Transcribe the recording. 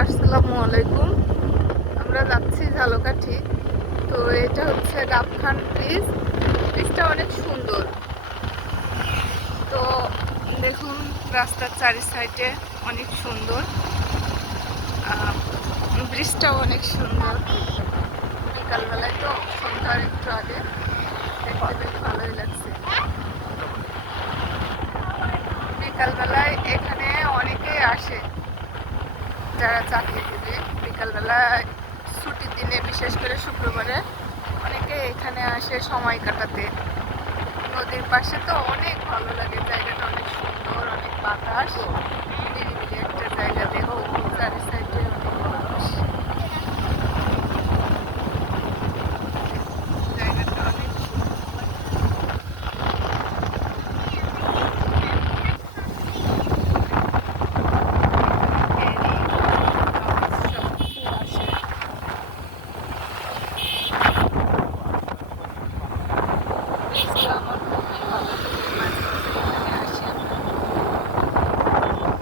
আসসালামু আলাইকুম। আমরা যাচ্ছি ঝালকাঠি। তো এটা হচ্ছে গাবখান ব্রিজ। ব্রিজটা অনেক সুন্দর। তো দেখুন রাস্তার চারি সাইডে অনেক সুন্দর। ব্রিজটাও অনেক সুন্দর। বিকালবেলায় তো সন্ধ্যার একটু আগে দেখতে বেশ ভালোই লাগছে। বিকালবেলায় এখানে অনেকেই আসে যারা চাকরিজীবী। বিকালবেলায় ছুটির দিনে বিশেষ করে শুক্রবারে অনেকে এখানে আসে সময় কাটাতে। নদীর পাশে তো অনেক ভালো লাগে, জায়গাটা অনেক সুন্দর, অনেক বাতাস।